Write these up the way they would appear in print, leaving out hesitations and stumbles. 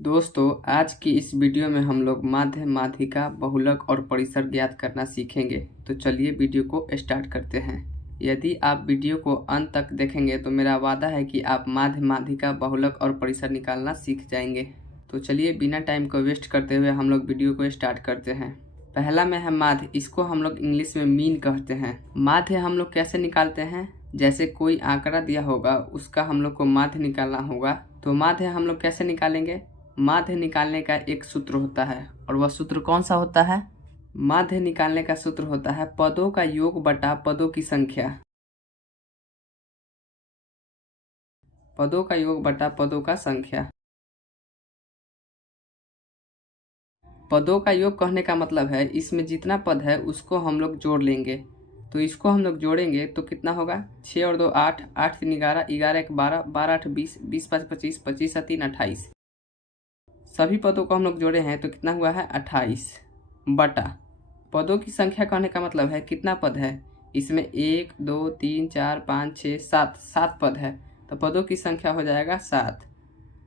दोस्तों, आज की इस वीडियो में हम लोग माध्य, माध्यिका, बहुलक और परिसर ज्ञात करना सीखेंगे। तो चलिए वीडियो को स्टार्ट करते हैं। यदि आप वीडियो को अंत तक देखेंगे तो मेरा वादा है कि आप माध्य, माध्यिका, बहुलक और परिसर निकालना सीख जाएंगे। तो चलिए बिना टाइम को वेस्ट करते हुए हम लोग वीडियो को स्टार्ट करते हैं। पहला में है माध्य। इसको हम लोग इंग्लिश में मीन कहते हैं। माध्य हम लोग कैसे निकालते हैं? जैसे कोई आंकड़ा दिया होगा उसका हम लोग को माध्य निकालना होगा। तो माध्य हम लोग कैसे निकालेंगे? माध्य निकालने का एक सूत्र होता है, और वह सूत्र कौन सा होता है? माध्य निकालने का सूत्र होता है पदों का योग बटा पदों की संख्या। पदों का योग बटा पदों का संख्या। पदों का योग कहने का मतलब है इसमें जितना पद है उसको हम लोग जोड़ लेंगे। तो इसको हम लोग जोड़ेंगे तो कितना होगा? 6 और 2 8, 8 3 11, 11 1 12, 12 8 20, 20 5 25, 25 7 3 28। सभी पदों को हम लोग जोड़े हैं तो कितना हुआ है? 28 बटा पदों की संख्या कहने का मतलब है कितना पद है इसमें? 1 2 3 4 5 6 7, 7 पद है तो पदों की संख्या हो जाएगा 7।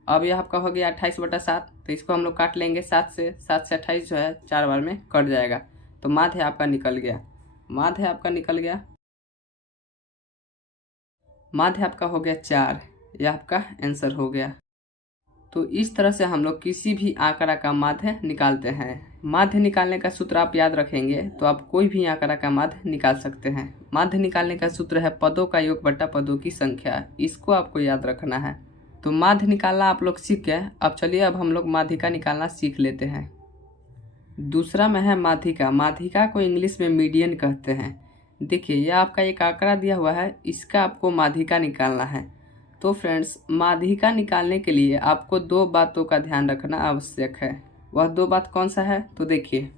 अब यह आपका हो गया 28 बटा 7। तो इसको हम लोग काट लेंगे 7 से 28 जो है 4 बार में कट जाएगा। तो माध्य आपका निकल गया। माध्य आपका निकल गया। माध्य आपका हो गया 4। यह आपका आंसर हो गया। तो इस तरह से हम लोग किसी भी आंकड़ा का माध्य निकालते हैं। माध्य निकालने का सूत्र आप याद रखेंगे तो आप कोई भी आंकड़ा का माध्य निकाल सकते हैं। माध्य निकालने का सूत्र है पदों का योग बटा पदों की संख्या। इसको आपको याद रखना है। तो माध्य निकालना आप लोग सीख गए। अब चलिए अब हम लोग माध्यिका निकालना सीख लेते हैं। दूसरा में है माध्यिका। माध्यिका को इंग्लिश में मीडियन कहते हैं। देखिए यह आपका एक आंकड़ा दिया हुआ है, इसका आपको माध्यिका निकालना है। तो फ्रेंड्स, माध्यिका निकालने के लिए आपको दो बातों का ध्यान रखना आवश्यक है। वह दो बात कौन सा है? तो देखिए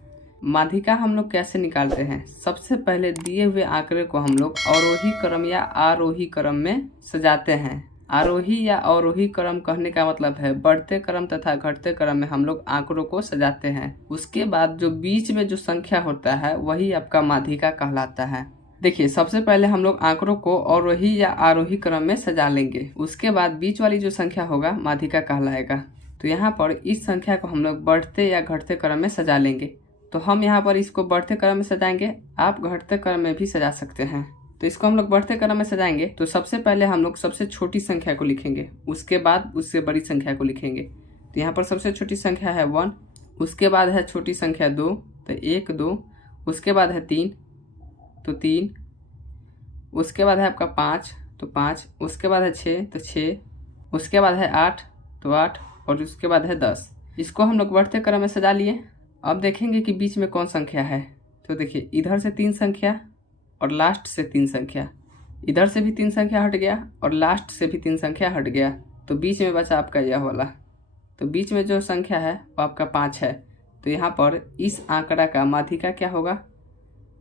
माध्यिका हम लोग कैसे निकालते हैं। सबसे पहले दिए हुए आंकड़े को हम लोग अवरोही क्रम या आरोही क्रम में सजाते हैं। आरोही या अवरोही क्रम कहने का मतलब है बढ़ते क्रम तथा घटते क्रम में हम लोग आंकड़ों को सजाते हैं। उसके बाद जो बीच में जो संख्या होता है वही आपका माध्यिका कहलाता है। देखिए सबसे पहले हम लोग आंकड़ों को अवरोही या आरोही क्रम में सजा लेंगे। उसके बाद बीच वाली जो संख्या होगा माध्यिका कहलाएगा। तो यहाँ पर इस संख्या को हम लोग बढ़ते या घटते क्रम में सजा लेंगे। तो हम यहाँ पर इसको बढ़ते क्रम में सजाएंगे, आप घटते क्रम में भी सजा सकते हैं। तो इसको हम लोग बढ़ते क्रम में सजाएंगे तो सबसे पहले हम लोग सबसे छोटी संख्या को लिखेंगे, उसके बाद उससे बड़ी संख्या को लिखेंगे। तो यहाँ पर सबसे छोटी संख्या है 1, उसके बाद है छोटी संख्या 2, तो 1 2, उसके बाद है 3, तो 3, उसके बाद है आपका 5, तो 5, उसके बाद है 6, तो 6, उसके बाद है 8, तो 8, और उसके बाद है 10। इसको हम लोग बढ़ते क्रम में सजा लिए। अब देखेंगे कि बीच में कौन संख्या है। तो देखिए इधर से 3 संख्या और लास्ट से 3 संख्या, इधर से भी 3 संख्या हट गया और लास्ट से भी 3 संख्या हट गया। तो बीच में बचा आपका यह वाला। तो बीच में जो संख्या है वो आपका 5 है। तो यहाँ पर इस आंकड़ा का माध्यिका क्या होगा?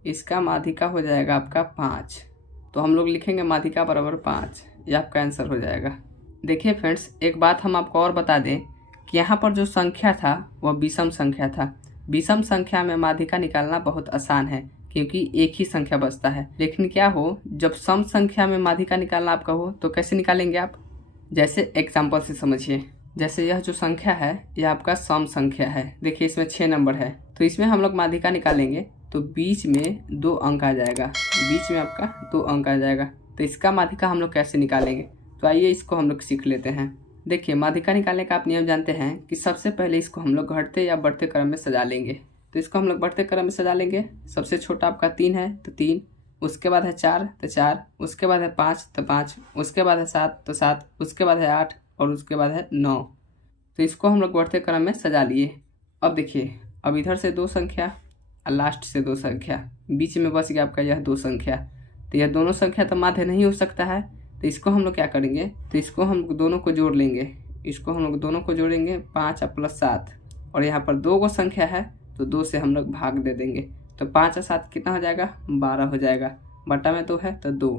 इसका माध्यिका हो जाएगा आपका 5। तो हम लोग लिखेंगे माध्यिका बराबर 5। यह आपका आंसर हो जाएगा। देखिए फ्रेंड्स, एक बात हम आपको और बता दें कि यहाँ पर जो संख्या था वह विषम संख्या था। विषम संख्या में माध्यिका निकालना बहुत आसान है क्योंकि एक ही संख्या बचता है। लेकिन क्या हो, जब सम संख्या में माध्यिका निकालना आपका हो तो कैसे निकालेंगे आप? जैसे एग्जाम्पल से समझिए। जैसे यह जो संख्या है यह आपका सम संख्या है। देखिए इसमें 6 नंबर है, तो इसमें हम लोग माध्यिका निकालेंगे तो बीच में 2 अंक आ जाएगा। बीच में आपका 2 अंक आ जाएगा। तो इसका माध्यिका हम लोग कैसे निकालेंगे? तो आइए इसको हम लोग सीख लेते हैं। देखिए माध्यिका निकालने का आप नियम जानते हैं कि सबसे पहले इसको हम लोग घटते या बढ़ते क्रम में सजा लेंगे। तो इसको हम लोग बढ़ते क्रम में सजा लेंगे। सबसे छोटा आपका 3 है तो 3, उसके बाद है 4 तो 4, उसके बाद है 5 तो 5, उसके बाद है 7 तो 7, उसके बाद है 8 और उसके बाद है 9। तो इसको हम लोग बढ़ते क्रम में सजा लिए। अब देखिए अब इधर से 2 संख्या और लास्ट से 2 संख्या, बीच में बच गया आपका यह 2 संख्या। तो यह दोनों संख्या तो माध्य नहीं हो सकता है। तो इसको हम लोग क्या करेंगे? तो इसको हम दोनों को जोड़ लेंगे। इसको हम लोग दोनों को जोड़ेंगे 5 और +7, और यहाँ पर 2 को संख्या है तो 2 से हम लोग भाग दे देंगे। तो 5 और 7 कितना हो जाएगा? 12 हो जाएगा। बटा में 2 है तो 2,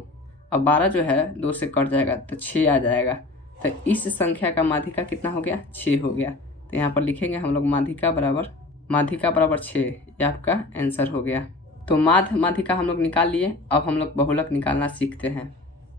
अब 12 जो है 2 से कट जाएगा तो 6 आ जाएगा। तो इस संख्या का माध्यिका कितना हो गया? 6 हो गया। तो यहाँ पर लिखेंगे हम लोग माध्यिका बराबर 6। यह आपका आंसर हो गया। तो माध्य माध्यिका हम लोग निकाल लिए। अब हम लोग बहुलक निकालना सीखते हैं।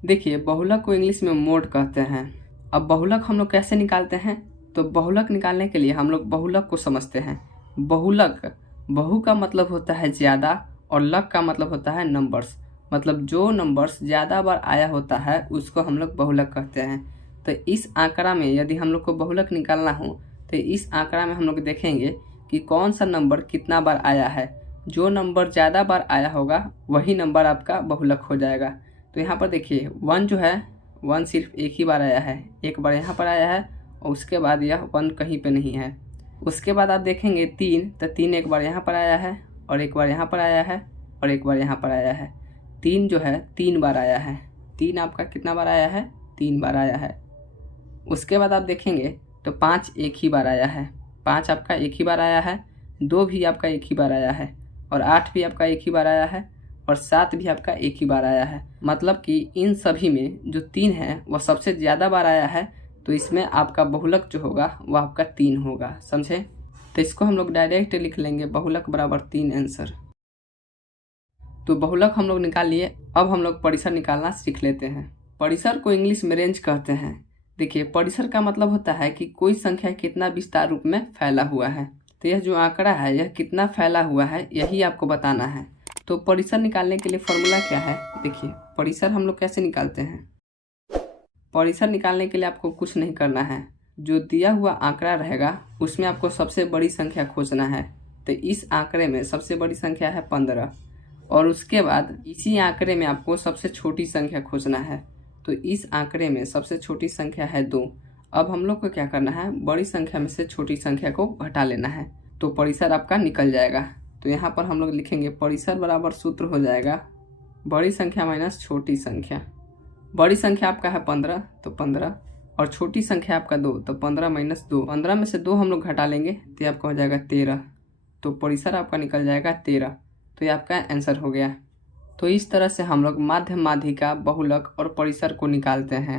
देखिए बहुलक को इंग्लिश में मोड कहते हैं। अब बहुलक हम लोग कैसे निकालते हैं? तो बहुलक निकालने के लिए हम लोग बहुलक को समझते हैं। बहुलक, बहु का मतलब होता है ज़्यादा और लक का मतलब होता है नंबर्स, मतलब जो नंबर्स ज़्यादा बार आया होता है उसको हम लोग बहुलक कहते हैं। तो इस आंकड़ा में यदि हम लोग को बहुलक निकालना हो तो इस आंकड़ा में हम लोग देखेंगे कि कौन सा नंबर कितना बार आया है। जो नंबर ज़्यादा बार आया होगा वही नंबर आपका बहुलक हो जाएगा। तो यहाँ पर देखिए 1 जो है, 1 सिर्फ एक ही बार आया है, एक बार यहाँ पर आया है और उसके बाद यह 1 कहीं पे नहीं है। उसके बाद आप देखेंगे 3, तो 3 एक बार यहाँ पर आया है और एक बार यहाँ पर आया है और एक बार यहाँ पर आया है। 3 जो है 3 बार आया है। 3 आपका कितना बार आया है? 3 बार आया है। उसके बाद आप देखेंगे तो 5 एक ही बार आया है। 5 आपका एक ही बार आया है। 2 भी आपका एक ही बार आया है और 8 भी आपका एक ही बार आया है और 7 भी आपका एक ही बार आया है। मतलब कि इन सभी में जो 3 है वह सबसे ज़्यादा बार आया है, तो इसमें आपका बहुलक जो होगा वह आपका 3 होगा। समझे? तो इसको हम लोग डायरेक्ट लिख लेंगे, बहुलक बराबर 3 आंसर। तो बहुलक हम लोग निकाल लिए। अब हम लोग परिसर निकालना सीख लेते हैं। परिसर को इंग्लिश में रेंज कहते हैं। देखिए, परिसर का मतलब होता है कि कोई संख्या कितना विस्तार रूप में फैला हुआ है। तो यह जो आंकड़ा है यह कितना फैला हुआ है यही आपको बताना है। तो परिसर निकालने के लिए फॉर्मूला क्या है? देखिए, परिसर हम लोग कैसे निकालते हैं। परिसर निकालने के लिए आपको कुछ नहीं करना है। जो दिया हुआ आंकड़ा रहेगा उसमें आपको सबसे बड़ी संख्या खोजना है। तो इस आंकड़े में सबसे बड़ी संख्या है 15 और उसके बाद इसी आंकड़े में आपको सबसे छोटी संख्या खोजना है। तो इस आंकड़े में सबसे छोटी संख्या है 2। अब हम लोग को क्या करना है, बड़ी संख्या में से छोटी संख्या को घटा लेना है, तो परिसर आपका निकल जाएगा। तो यहाँ पर हम लोग लिखेंगे परिसर बराबर सूत्र हो जाएगा बड़ी संख्या माइनस छोटी संख्या। बड़ी संख्या आपका है 15, तो 15 और छोटी संख्या आपका 2, तो 15 माइनस 2। 15 में से 2 हम लोग घटा लेंगे तो ये आपका हो जाएगा 13। तो परिसर आपका निकल जाएगा 13। तो ये आपका आंसर हो गया। तो इस तरह से हम लोग माध्य, माध्यिका, बहुलक और परिसर को निकालते हैं।